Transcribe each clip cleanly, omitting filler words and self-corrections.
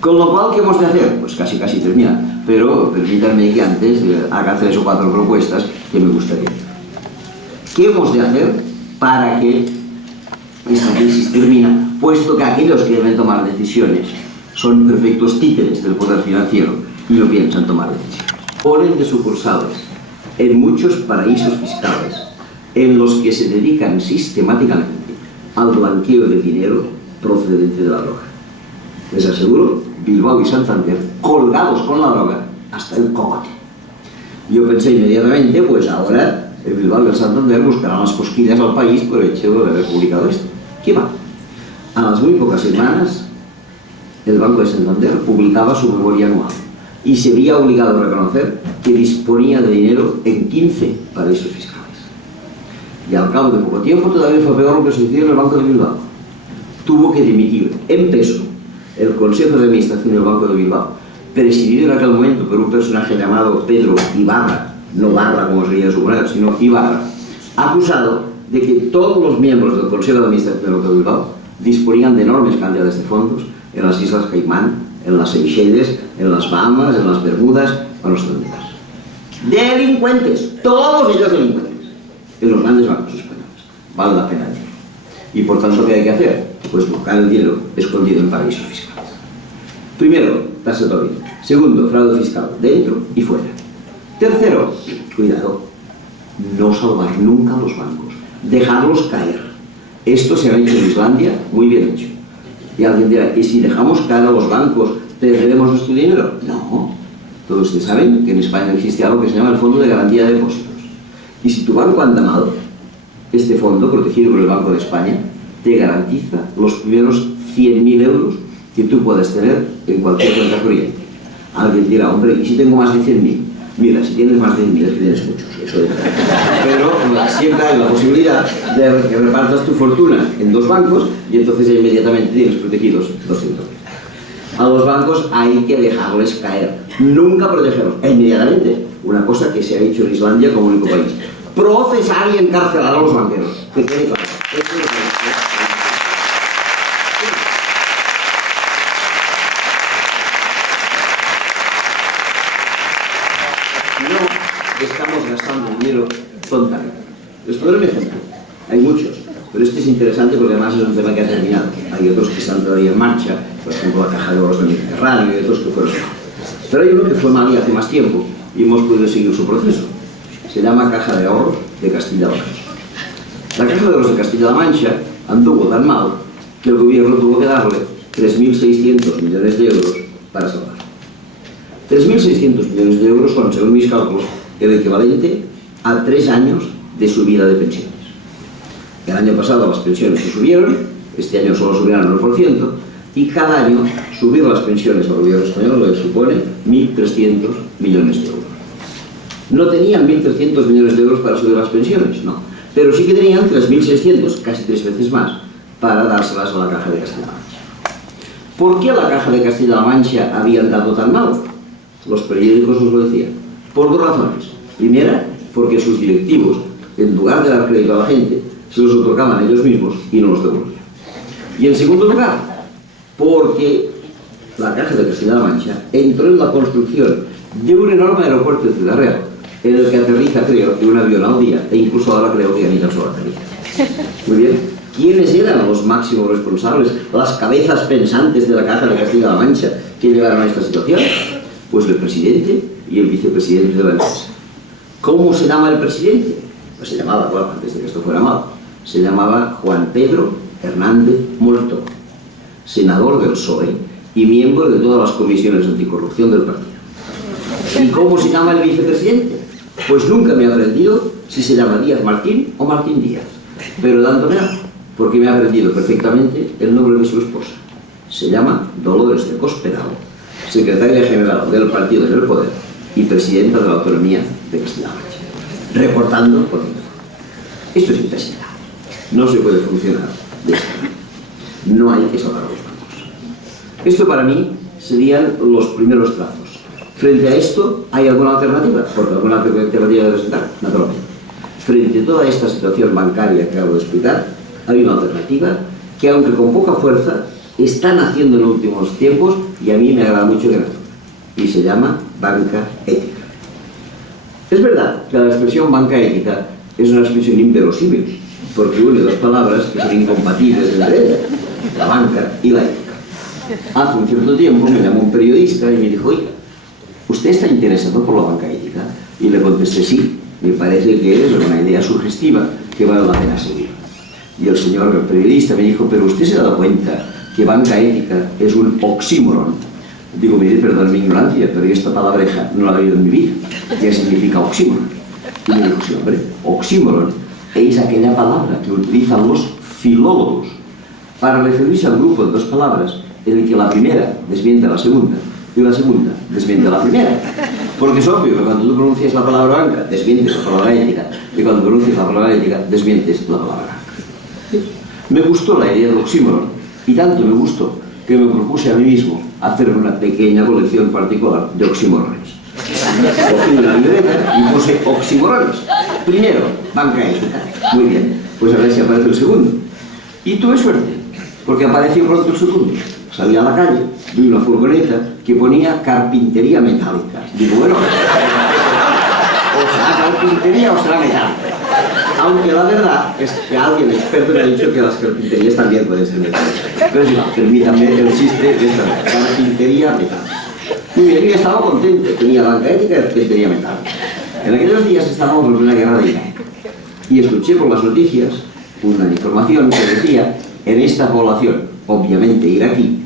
Con lo cual, ¿qué hemos de hacer? Pues casi termina, pero permítanme que antes haga 3 o 4 propuestas que me gustaría hacer. ¿Qué hemos de hacer para que esta crisis termine? Puesto que aquellos que deben tomar decisiones son perfectos títeres del poder financiero y no piensan tomar decisiones. Ponen de sucursales en muchos paraísos fiscales en los que se dedican sistemáticamente al blanqueo de dinero procedente de la droga. Les aseguro, Bilbao y Santander colgados con la droga hasta el cogote. Yo pensé inmediatamente, pues ahora el Bilbao y el Santander buscarán las cosquillas al país por el hecho de haber publicado esto. ¿Qué va? A las muy pocas semanas, el Banco de Santander publicaba su memoria anual y se veía obligado a reconocer que disponía de dinero en 15 paraísos fiscales. Y al cabo de poco tiempo todavía fue peor lo que sucedió en el Banco de Bilbao. Tuvo que dimitir en peso el Consejo de Administración del Banco de Bilbao, presidido en aquel momento por un personaje llamado Pedro Ibarra, no Barra como sería suponer, sino Ibarra, acusado de que todos los miembros del Consejo de Administración del Banco de Bilbao disponían de enormes cantidades de fondos en las Islas Caimán, en las Seychelles, en las Bahamas, en las Bermudas, o no sé dónde más. Delincuentes, todos ellos delincuentes, en los grandes bancos españoles. Vale la pena decirlo. Y por tanto, ¿qué hay que hacer? Pues buscar el dinero escondido en paraísos fiscales. Primero, tasatorio. Segundo, fraude fiscal, dentro y fuera. Tercero, cuidado, no salvar nunca a los bancos, dejarlos caer. Esto se ha hecho en Islandia, muy bien hecho. Y alguien dirá, ¿y si dejamos caer a los bancos, perderemos nuestro dinero? No. Todos ustedes saben que en España existe algo que se llama el Fondo de Garantía de Depósitos. Y si tu banco anda mal, este fondo, protegido por el Banco de España, te garantiza los primeros 100.000 euros que tú puedes tener en cualquier cuenta corriente. Alguien dirá, hombre, ¿y si tengo más de 100.000? Mira, si tienes más de 100.000 es que tienes muchos, eso es. Pero siempre hay la posibilidad de que repartas tu fortuna en 2 bancos y entonces inmediatamente tienes protegidos 200.000. A los bancos hay que dejarles caer, nunca protegerlos, inmediatamente. Una cosa que se ha hecho en Islandia como único país. Procesar y encarcelar a los banqueros. Que quede claro. No estamos gastando dinero tontamente. Les pongo un ejemplo. Hay muchos, pero este es interesante porque además es un tema que ha terminado. Hay otros que están todavía en marcha, por ejemplo la Caja de Ahorros del Mediterráneo y otros que fueron mal. Pero hay uno que fue mal y hace más tiempo y hemos podido seguir su proceso. Se llama Caja de Ahorros de Castilla-La Mancha. La Caja de Ahorros de Castilla-La Mancha anduvo tan mal que el gobierno tuvo que darle 3.600 millones de euros para salvar. 3.600 millones de euros son, según mis cálculos, el equivalente a 3 años de subida de pensiones. El año pasado las pensiones se subieron, este año solo subirán el 1%, y cada año subir las pensiones al gobierno español le supone 1.300 millones de euros. No tenían 1.300 millones de euros para subir las pensiones, no. Pero sí que tenían 3.600, casi 3 veces más, para dárselas a la Caja de Castilla-La Mancha. ¿Por qué a la Caja de Castilla-La Mancha había andado tan mal? Los periódicos nos lo decían. Por 2 razones. Primera, porque sus directivos, en lugar de dar crédito a la gente, se los otorgaban ellos mismos y no los devolvían. Y en segundo lugar, porque la Caja de Castilla-La Mancha entró en la construcción de un enorme aeropuerto de Ciudad Real, en el que aterriza, creo, que un avión al día, e incluso ahora creo que ni tan solo aterriza. Muy bien. ¿Quiénes eran los máximos responsables, las cabezas pensantes de la Caja de Castilla-La Mancha que llegaron a esta situación? Pues el presidente y el vicepresidente de la empresa. ¿Cómo se llama el presidente? Pues se llamaba, bueno, antes de que esto fuera mal, se llamaba Juan Pedro Hernández Moltó, senador del PSOE y miembro de todas las comisiones anticorrupción del partido. ¿Y cómo se llama el vicepresidente? Pues nunca me he aprendido si se llama Díaz Martín o Martín Díaz, pero dándome algo, porque me ha aprendido perfectamente el nombre de su esposa. Se llama Dolores de Cospedal, secretaria general del partido en el poder y presidenta de la autonomía de Castilla-La Mancha, reportando por mí. Esto es intensidad. No se puede funcionar de esta manera. No hay que salvar a los bancos. Esto para mí serían los primeros trazos. Frente a esto, ¿hay alguna alternativa? Porque alguna alternativa de presentar, naturalmente. Frente a toda esta situación bancaria que acabo de explicar, hay una alternativa que, aunque con poca fuerza, están haciendo en los últimos tiempos y a mí me agrada mucho que nazca. Y se llama banca ética. Es verdad que la expresión banca ética es una expresión inverosímil, porque une dos palabras que son incompatibles entre ellas, la banca y la ética. Hace un cierto tiempo me llamó un periodista y me dijo: oiga, ¿usted está interesado por la banca ética? Y le contesté: sí, me parece que es una idea sugestiva que vale la pena seguir. Y el señor periodista me dijo: pero ¿usted se ha dado cuenta que banca ética es un oxímoron? Digo: mire, perdón mi ignorancia, pero yo esta palabreja no la he oído en mi vida. ¿Qué significa oxímoron? Y me dijo: sí, hombre, oxímoron es aquella palabra que utilizan los filólogos para referirse al grupo de dos palabras en el que la primera desmiente a la segunda y la segunda desmiente a la primera. Porque es obvio que cuando tú pronuncias la palabra banca, desmientes la palabra ética, y cuando pronuncias la palabra ética, desmientes la palabra banca. Me gustó la idea de oxímoron, y tanto me gustó que me propuse a mí mismo hacer una pequeña colección particular de oxímorones. Cogí una libreta y puse oxímorones. Primero, banca ética. Muy bien, pues a ver si aparece el segundo. Y tuve suerte, porque apareció pronto el segundo. Salí a la calle, vi una furgoneta que ponía carpintería metálica. Digo, bueno, o será carpintería o será metálica. Aunque la verdad es que alguien experto me ha dicho que las carpinterías también pueden ser metálicas. Pero sí, permítanme el chiste de esta carpintería metálica. Muy bien, yo estaba contento, tenía banca ética y carpintería metálica. En aquellos días estábamos en una guerra de Irak. Y escuché por las noticias una información que decía: en esta población, obviamente iraquí,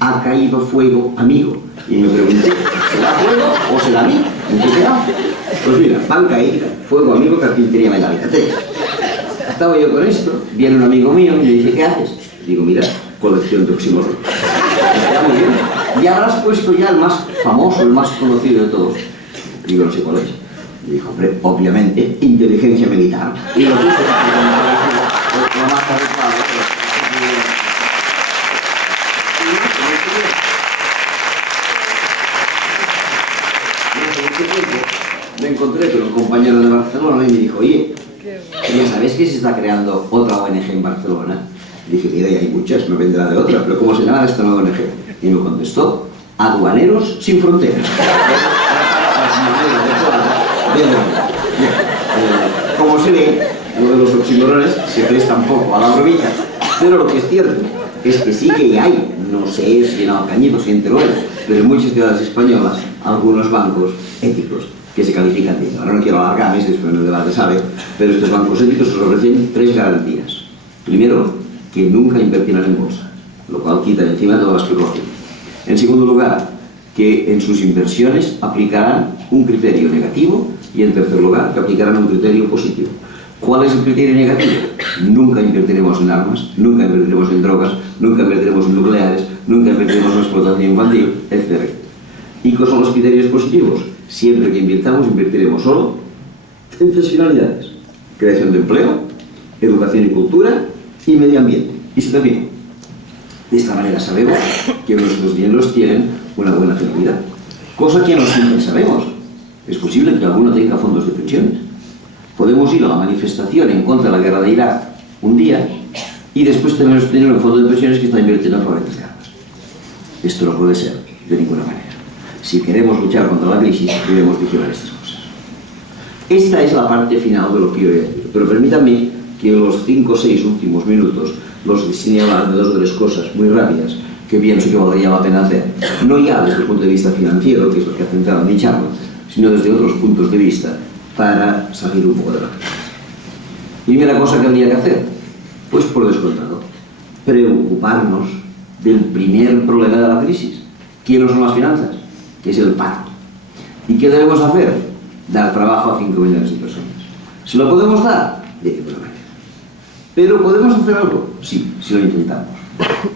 ha caído fuego amigo. Y me pregunté: ¿será fuego o será a mí? ¿En qué será? Pues mira, banca ética, fuego amigo, carpintería metálica. Estaba yo con esto, viene un amigo mío y me dice: ¿qué haces? Digo: mira, colección de oxímoron. Está muy bien. Y habrás puesto ya el más famoso, el más conocido de todos. Digo: no sé cuál es. Y dijo: hombre, obviamente, inteligencia militar. Y lo puse lo más adecuado. Me encontré con un compañero de Barcelona y me dijo: oye, ¿ya sabes que se está creando otra ONG en Barcelona? Y dije: mira, hay muchas, me vendrá de otra, pero ¿cómo se llama esta nueva ONG? Y me contestó: Aduaneros sin Fronteras. Como se ve, uno de los oxímorones se presta un poco a la bromilla, pero lo que es cierto es que sí que hay, no sé si en Alcañiz o si en Teruel, pero en muchas ciudades españolas, algunos bancos éticos que se califican de. Ahora no quiero alargarme, si después en el debate sabe, pero estos bancos éticos os ofrecen 3 garantías. Primero, que nunca invertirán en bolsa, lo cual quita de encima toda la especulación. En segundo lugar, que en sus inversiones aplicarán un criterio negativo, y en tercer lugar, que aplicarán un criterio positivo. ¿Cuál es el criterio negativo? Nunca invertiremos en armas, nunca invertiremos en drogas, nunca invertiremos en nucleares, nunca invertiremos en explotación infantil, etc. ¿Y cuáles son los criterios positivos? Siempre que invirtamos, invertiremos solo en 3 finalidades: creación de empleo, educación y cultura y medio ambiente. Y se termina. De esta manera sabemos que nuestros dineros tienen una buena finalidad, cosa que no siempre sabemos. Es posible que alguno tenga fondos de pensiones. Podemos ir a la manifestación en contra de la guerra de Irak un día y después tenemos un fondo de pensiones que está invirtiendo en fabricantes de armas. Esto no puede ser de ninguna manera. Si queremos luchar contra la crisis, debemos vigilar estas cosas. Esta es la parte final de lo que yo voy a decir. Pero permítanme que en los 5 o 6 últimos minutos los destine a hablar de 2 o 3 cosas muy rápidas que pienso que valdría la pena hacer. No ya desde el punto de vista financiero, que es lo que ha centrado mi charla, sino desde otros puntos de vista, para salir un poco de la crisis. Primera cosa que habría que hacer, pues por descontado, preocuparnos del primer problema de la crisis. ¿Qué no son las finanzas? Que es el paro. ¿Y qué debemos hacer? Dar trabajo a 5 millones de personas. ¿Se lo podemos dar? De ninguna manera. ¿Pero podemos hacer algo? Sí, si lo intentamos.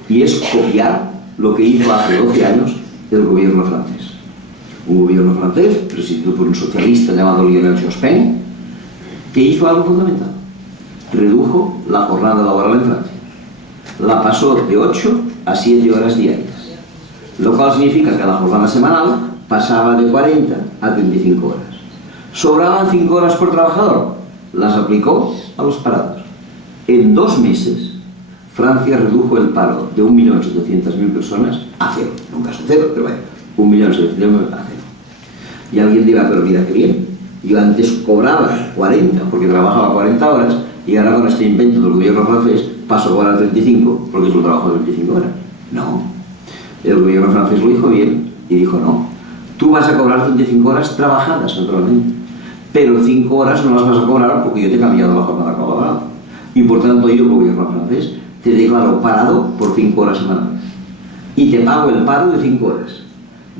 Y es copiar lo que hizo hace 12 años el gobierno francés. Un gobierno francés, presidido por un socialista llamado Lionel Jospin, que hizo algo fundamental. Redujo la jornada laboral en Francia. La pasó de 8 a 7 horas diarias. Lo cual significa que la jornada semanal pasaba de 40 a 35 horas. ¿Sobraban 5 horas por trabajador? Las aplicó a los parados. En 2 meses, Francia redujo el paro de 1.700.000 personas a cero. Nunca es un cero, pero bueno, 1.700.000 a cero. Y alguien dirá, pero mira qué bien, yo antes cobraba 40 porque trabajaba 40 horas y ahora con este invento del gobierno francés paso a cobrar 35 porque yo trabajo 25 horas. No, el gobierno francés lo dijo bien y dijo no, tú vas a cobrar 35 horas trabajadas naturalmente, pero 5 horas no las vas a cobrar porque yo te he cambiado la jornada laboral y por tanto yo, el gobierno francés, te declaro parado por 5 horas semanales y te pago el paro de 5 horas.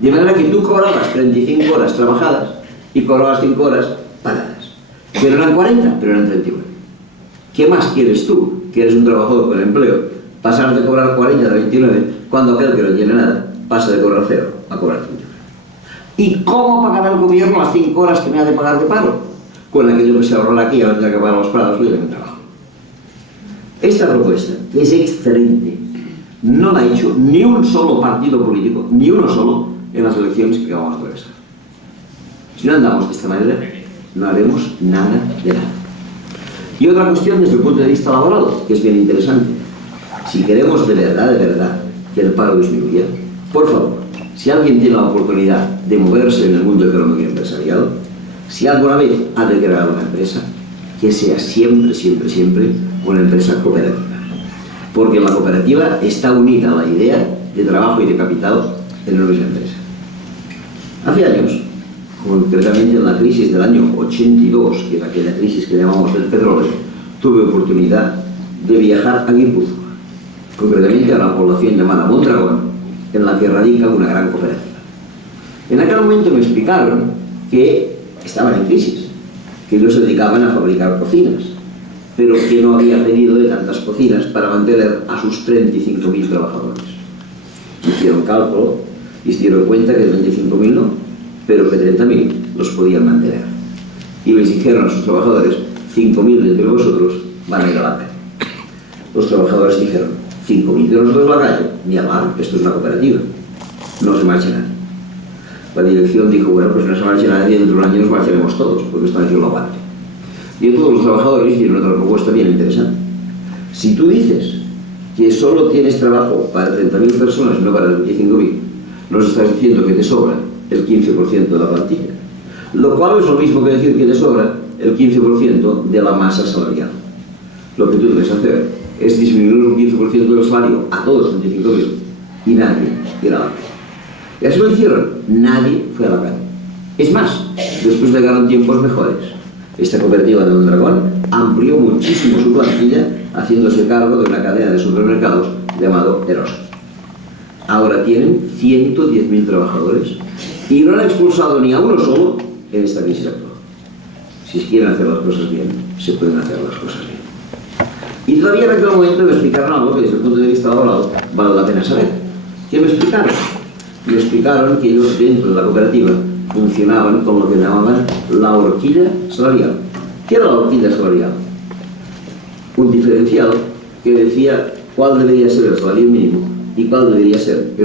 De manera que tú cobrabas 35 horas trabajadas y cobrabas 5 horas paradas. Pero eran 40, pero eran 31. ¿Qué más quieres tú, que eres un trabajador con empleo, pasar de cobrar 40 a 29 cuando aquel que no tiene nada pasa de cobrar 0 a cobrar 31? ¿Y cómo pagará el gobierno las 5 horas que me ha de pagar de paro? Con aquello que se ahorrará aquí, ahora tendrá que pagar los parados y el trabajo. Esta propuesta, que es excelente, no la ha hecho ni un solo partido político, ni uno solo, en las elecciones que vamos a atravesar. Si no andamos de esta manera, no haremos nada de nada. Y otra cuestión desde el punto de vista laboral, que es bien interesante. Si queremos de verdad, que el paro disminuya, por favor, si alguien tiene la oportunidad de moverse en el mundo económico y empresarial, si alguna vez ha de crear una empresa, que sea siempre una empresa cooperativa. Porque la cooperativa está unida a la idea de trabajo y de capital en una misma empresa. Hace años, concretamente en la crisis del año 82, que es aquella crisis que llamamos del petróleo, tuve oportunidad de viajar a Guipúzcoa, concretamente a una población llamada Mondragón, en la que radica una gran cooperativa. En aquel momento me explicaron que estaban en crisis, que ellos se dedicaban a fabricar cocinas, pero que no había pedido de tantas cocinas para mantener a sus 35.000 trabajadores. Hicieron cálculo y se dieron cuenta que 25.000 no, pero que 30.000 los podían mantener. Y les dijeron a sus trabajadores, 5.000 de entre vosotros van a ir a la calle. Los trabajadores dijeron, 5.000 de nosotros a la calle, ni hablar, esto es una cooperativa, no se marcha nadie. La dirección dijo, bueno, pues no se marcha nadie, dentro de un año nos marcharemos todos, porque esto aquí lo aguante. Y todos los trabajadores hicieron otra propuesta bien interesante. Si tú dices que solo tienes trabajo para 30.000 personas y no para 25.000, nos estás diciendo que te sobra el 15% de la plantilla, lo cual es lo mismo que decir que te sobra el 15% de la masa salarial. Lo que tú debes hacer es disminuir un 15% del salario a todos los 25.000 y nadie irá a la calle. Y así lo hicieron, nadie fue a la calle. Es más, después llegaron tiempos mejores. Esta cooperativa de Mondragón amplió muchísimo su plantilla haciéndose cargo de una cadena de supermercados llamado Eroski. Ahora tienen 110.000 trabajadores y no han expulsado ni a uno solo en esta crisis actual. Si quieren hacer las cosas bien, se pueden hacer las cosas bien. Y todavía en aquel momento me explicaron algo que desde el punto de vista laboral vale la pena saber. ¿Qué me explicaron? Me explicaron que ellos dentro de la cooperativa funcionaban con lo que llamaban la horquilla salarial. ¿Qué era la horquilla salarial? Un diferencial que decía cuál debería ser el salario mínimo y cuál debería ser el